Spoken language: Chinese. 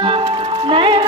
说男